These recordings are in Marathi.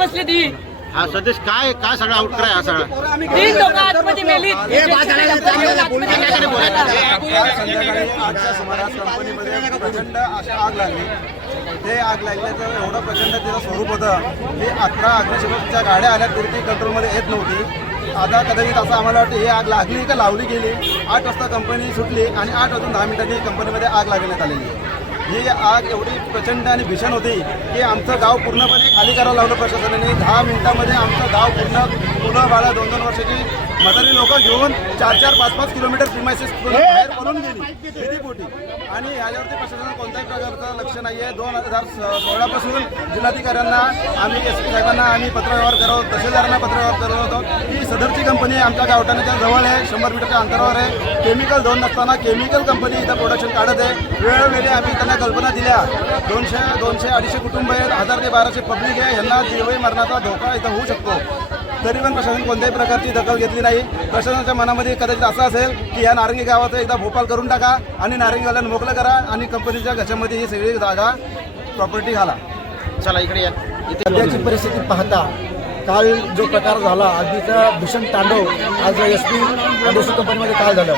बसली ती हा सदेश काय काय सगळा आउटक्राय हा सगळा 3 लोक आतमध्ये मेली. संध्याकाळी 8च्या सुमारास कंपनीमध्ये प्रचंड अशी आग लागली. ते आग लागल्याचं एवढं प्रचंड तिचं स्वरूप होतं की 11 अग्निशमनच्या गाड्या आल्या तरी ती कंट्रोलमध्ये येत नव्हती. आता कदाचित असं आम्हाला वाटतं ही आग लागली का लावली गेली. 8 वाजता कंपनी सुटली आणि 8 वाजून 10 मिनिटांनी कंपनीमध्ये आग लागण्यात आलेली आहे. ही आग एवढी प्रचंड आणि भीषण होती की आमचं गाव पूर्णपणे खाली करावं लागलं प्रशासनाने. 10 मिनिटामध्ये आमचं गाव मुलं बाळा 2-2 वर्षाची म्हातारी लोक घेऊन 4-4, 5-5 किलोमीटर प्रिमायसेस बाहेर पळून गेली भीतीपोटी. आणि याच्यावरती प्रशासनानं कोणत्याही प्रकारचं लक्ष नाही आहे. 2016 पासून जिल्हाधिकाऱ्यांना आम्ही SP साहेबांना आम्ही पत्रव्यवहार करत तहसीलदारांना पत्रव्यवहार करत होतो की सदरची कंपनी आमच्या गावठाणाच्या जवळ आहे, 100 मीटरच्या अंतरावर आहे. केमिकल दोन नसताना केमिकल कंपनी इथं प्रोडक्शन काढत आहे. वेळोवेळी आम्ही त्यांना कल्पना दिल्या. 200-250 कुटुंब आहेत, 1000 ते 1200 पब्लिक आहे, यांना जीवही मरणाचा धोका इथं होऊ शकतो. तरी पण प्रशासन कोणत्याही प्रकारची दखल घेतली नाही. प्रशासनाच्या मनामध्ये कदाचित असं असेल की या नारंगी गावाचं एकदा भोपाल करून टाका आणि नारंगीवाल्यांना मोकळं करा आणि कंपनीच्या घशामध्ये ही सगळी जागा प्रॉपर्टी घाला. चला इकडे या. सध्याची परिस्थिती पाहता काल जो प्रकार झाला अगदीचा भीषण तांडव आज SP इंडस्ट्री कंपनीमध्ये काय झालं.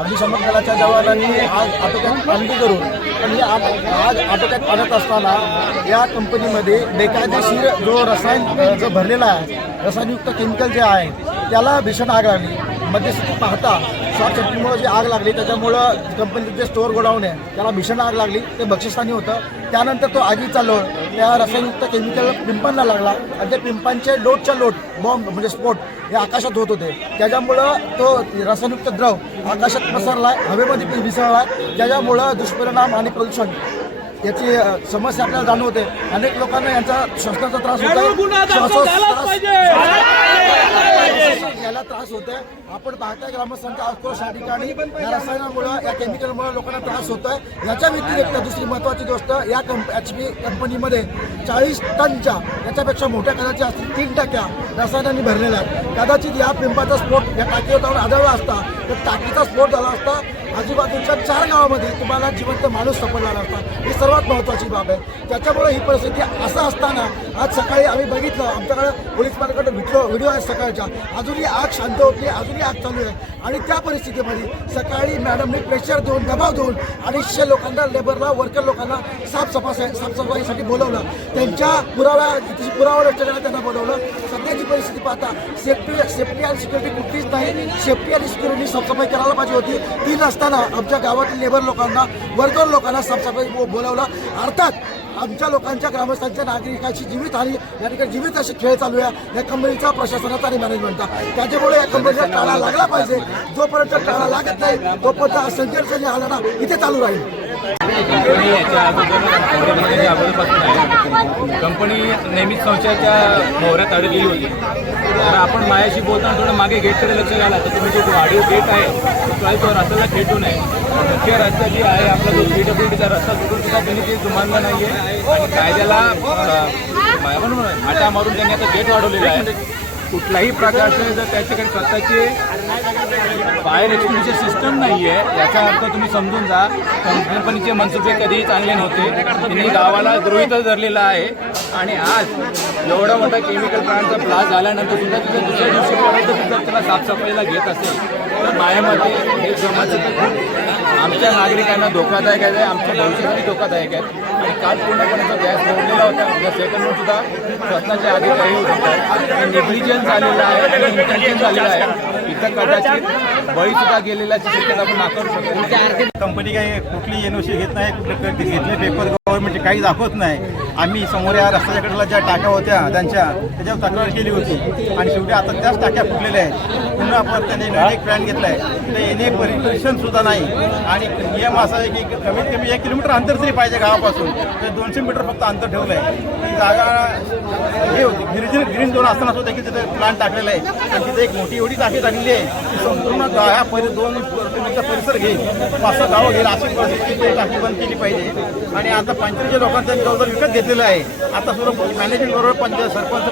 अग्निशमन दलाच्या जवानांनी आग आटोक्यात आणली करून पण ही आग आटोक्यात आणत असताना या कंपनीमध्ये बेकायदेशीर जो रसायन जो भरलेला आहे, रसायनयुक्त केमिकल जे आहे त्याला भीषण आग लागली. मध्यस्थिती पाहता शॉर्ट सर्किटमुळे जी आग लागली त्याच्यामुळं कंपनीचं जे स्टोअर गोडाऊन आहे त्याला भीषण आग लागली. ते बक्षिस्थानी होतं. त्यानंतर तो आगीचा लोट त्या रसायनयुक्त केमिकल पिंपांना लागला आणि ते पिंपांचे लोटच्या लोट बॉम्ब म्हणजे स्फोट हे आकाशात होत होते. त्याच्यामुळं तो रसायनयुक्त द्रव आकाशात पसरलाय, हवेमध्ये मिसळलाय. त्याच्यामुळं दुष्परिणाम आणि प्रदूषण याची समस्या आपल्याला जाणवते. अनेक लोकांना यांचा श्वसनाचा त्रास होतो, याला त्रास होतोय. आपण पाहताय ग्रामस्थांचा आक्रोश या ठिकाणी या रसायनामुळं या केमिकलमुळे लोकांना त्रास होतोय. याच्या व्यतिरिक्त दुसरी महत्त्वाची गोष्ट या HP कंपनीमध्ये 40 टनच्या याच्यापेक्षा मोठ्या कदाचित असतील 3 टाक्या रसायनांनी भरलेल्या आहेत. कदाचित या पिंपाचा स्फोट या टाकीवर जाऊन आढळला असता तर टाकीचा स्फोट झाला असता आजूबाजूच्या 4 गावामध्ये तुम्हाला जिवंत माणूस सापडला नसता. ही सर्वात महत्त्वाची बाब आहे. त्याच्यामुळे ही परिस्थिती असं असताना आज सकाळी आम्ही बघितलं, आमच्याकडे पोलीस पार्टीकडे व्हिडिओ आहे सकाळच्या, अजूनही आग शांत होती, अजूनही आग चालू आहे. आणि त्या परिस्थितीमध्ये सकाळी मॅडमने प्रेशर देऊन दबाव देऊन 250 लोकांना लेबरला वर्कर लोकांना साफसफाईसाठी बोलवलं. त्यांच्या पुरावा लक्ष करायला त्यांना बोलवलं. सध्याची परिस्थिती पाहता सेफ्टी आणि सिक्युरिटी कुठलीच नाही. सेफ्टी आणि सिक्युरिटी साफसफाई करायला पाहिजे होती. ती नसताना आमच्या गावातील लेबर लोकांना वर्कर लोकांना साफसफाई बोलवलं. अर्थात आमच्या लोकांच्या ग्रामस्थांच्या नागरिकांची जीवितहानी या ठिकाणी जीवित असे खेळ चालू आहे या कंपनीचा प्रशासनाचा आणि मॅनेजमेंटचा. त्याच्यामुळे या कंपनीचा टाळा लागला पाहिजे. जोपर्यंत टाळा लागत नाही तोपर्यंत संघर्ष जे आला ना इथे चालू राहील. कंपनी नेहमीच संशयाच्या भोवऱ्यात अडकलेली होती. तर आपण माझ्याशी बोलताना थोडं मागे गेटकडे लक्ष घाला तर तुम्ही जो वाढीव गेट आहे तो रस्त्याला खेटून आहे. मुख्य रस्ता जी आहे आपला जो PWDचा रस्ता सुटून सुद्धा त्यांनी ते जुमानला नाही आहे आणि कायद्याला आटा मारून त्यांनी आता गेट वाढवलेलं आहे. कुठल्याही प्रकारचे जर त्याच्याकडे स्वतःचे फायर एक्सटिंग्विशर सिस्टम नाही आहे याचा अर्थ तुम्ही समजून जा कंपनीचे मनसुबे कधीही चांगले नव्हते. त्यांनी गावाला गृहीतच धरलेला आहे. आणि आज एवढा मोठा केमिकल प्लांटचा ब्लास्ट झाल्यानंतर सुद्धा तिथं दुसऱ्या दिवशीपर्यंत सुद्धा त्याला साफसफाईला घेत असेल तर माझ्यामध्ये हे जमाचं आमच्या नागरिकांना धोकादायक आहे, आमच्या भविष्यासाठी धोकादायक आहे. आणि काल पूर्णपणे गॅस जोडलेला होता. या सेकंडवर सुद्धा स्वतःच्या अधिकारी होतात. निग्लिजन्स झालेलं आहे, इंटेन्शन झालेलं आहे. इथं कदाचित बळी सुद्धा गेलेल्याची शक्यता आपण नाकारू शकतो. कंपनी काही कुठली NOC घेत नाही, कुठले घेतले पेपर गव्हर्नमेंटचे काही दाखवत नाही. आम्ही समोर या रस्त्याच्या कडेला ज्या टाक्या होत्या त्याच्यावर तक्रार केली होती आणि शेवटी आता त्याच टाक्या फुटलेल्या आहेत. पुन्हा परत त्यांनी नवीन प्लॅन घेतला आहे तर येणे परीक्षण सुद्धा नाही. आणि नियम असा आहे की कमीत कमी 1 किलोमीटर अंतर तरी पाहिजे गावापासून, तर 200 मीटर फक्त अंतर ठेवलं आहे. ती जागा हे होती ग्रीन झोन असताना सुद्धा की तिथे प्लांट टाकलेला आहे आणि तिथे एक मोठी एवढी टाकी टाकलेली आहे की संपूर्ण ह्या 2 किलोमीटरचा परिसर घेईल, 5-6 गावं घेईल अशी परिस्थिती टाकी बंद केली पाहिजे. आणि आता 45 लोकांचा जवळजवळ विकत घेतलेला आहे. आता सर्व मॅनेजमेंट बरोबर सरपंच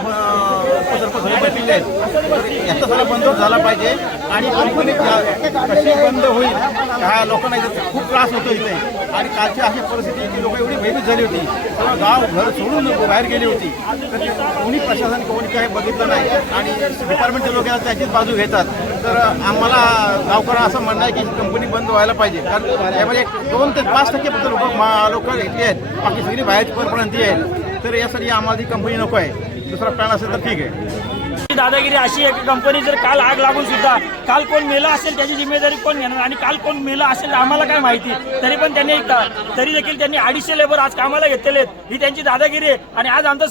उपसरपंच सगळे बसलेले आहेत. तर याचा सगळा बंद झाला पाहिजे आणि कंपनी कशी बंद होईल ह्या लोकांना इथे खूप त्रास होतो इथे. आणि कालची अशी परिस्थिती की लोक एवढी भयभीत झाली होती, सगळं गाव घर सोडून बाहेर गेली होती. तर कोणी प्रशासन कोणी काही बघितलं नाही आणि डिपार्टमेंटचे लोक त्याचीच बाजू घेतात. तर आम्हाला गावकऱ्यांना असं म्हणणं आहे की कंपनी बंद व्हायला पाहिजे, कारण यामध्ये 2 ते 5% फक्त लोक घेतली आहेत, बाकी सगळी बाहेरची परप्रांतीय आहेत. तर यासाठी आम्हाला ती कंपनी नको आहे. दुसरा प्लॅन असेल तर ठीक आहे. दादागिरी अशी आहे की कंपनी जर काल आग लागून सुद्धा काल कोण मेलं असेल त्याची जिम्मेदारी कोण घेणार आणि काल कोण मेलं असेल तर आम्हाला काय माहिती. तरी पण त्यांनी तरी देखील त्यांनी 250 लेबर आज कामाला घेतलेले आहेत. ही त्यांची दादागिरी आहे. आणि आज आमचे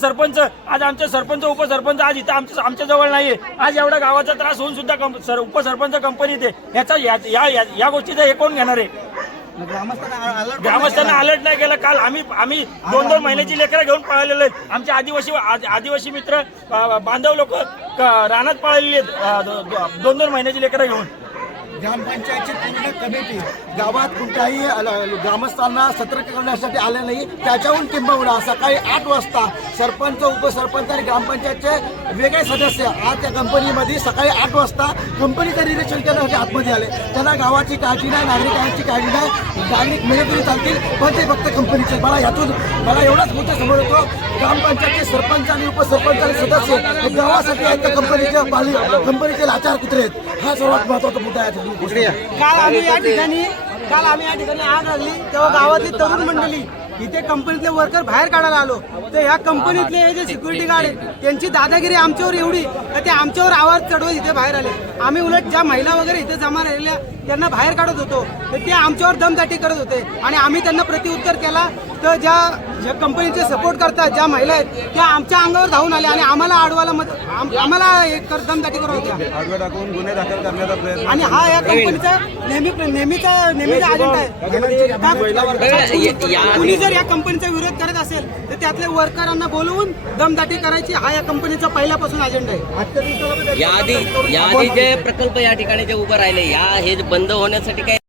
सरपंच उपसरपंच आज इथं आमच्या जवळ नाहीये. आज एवढा गावाचा त्रास होऊन सुद्धा उपसरपंच कंपनीत आहे. या गोष्टीचं हे कोण घेणार आहे. ग्रामस्थांना अलर्ट नाही केलं. काल आम्ही 2-2 महिन्याची लेकरं घेऊन पळालेलो आहेत. आमचे आदिवासी मित्र बांधव लोक रानात पळालेली आहेत 2-2 महिन्याची लेकरं घेऊन. ग्रामपंचायतची पूर्ण कमिटी गावात कोणत्याही ग्रामस्थांना सतर्क करण्यासाठी आले नाही. त्याच्याहून किंबहुना सकाळी 8 वाजता सरपंच उपसरपंच आणि ग्रामपंचायतचे वेगळे सदस्य आज त्या कंपनीमध्ये सकाळी 8 वाजता कंपनीचं निरीक्षण करण्यासाठी आतमध्ये आले. त्यांना गावाची काळजी नाही, नागरिकांची काळजी नाही. नागरिक मेले तरी चालतील पण ते फक्त कंपनीचे. मला एवढाच मुद्दा समोर येतो, ग्रामपंचायतचे सरपंच आणि उपसरपंच आणि सदस्य हे गावासाठी आहेत तर कंपनीचे लाचार कुत्रे आहेत. हा सर्वात महत्वाचा मुद्दा आहे. काल आम्ही या ठिकाणी आग लागली तेव्हा गावातली तरुण मंडळी इथे कंपनीतले वर्कर बाहेर काढायला आलो. तर या कंपनीतले हे जे सिक्युरिटी गार्ड आहेत त्यांची दादागिरी आमच्यावर एवढी तर ते आमच्यावर आवाज चढवत इथे बाहेर आले. आम्ही उलट ज्या महिला वगैरे इथे जमा राहिलेल्या त्यांना बाहेर काढत होतो तर ते आमच्यावर दमदाटी करत होते. आणि आम्ही त्यांना प्रत्युत्तर केला तर ज्या कंपनीचे सपोर्ट करतात ज्या महिला आहेत त्या आमच्या अंगावर धावून आल्या आणि आम्हाला आम्हाला दमदाटी करत होत्या. आडवे टाकून गुन्हे दाखल करण्याचा प्रयत्न. आणि हा या कंपनीचा नेहमीचा अजेंडा आहे. कुणी जर या कंपनीचा विरोध करत असेल तर त्यातल्या वर्करांना बोलवून दमदाटी करायची हा या कंपनीचा पहिल्यापासून अजेंडा आहे. याआधी जे प्रकल्प या ठिकाणी जे उभं राहिले हे बंद होण्यासाठी काय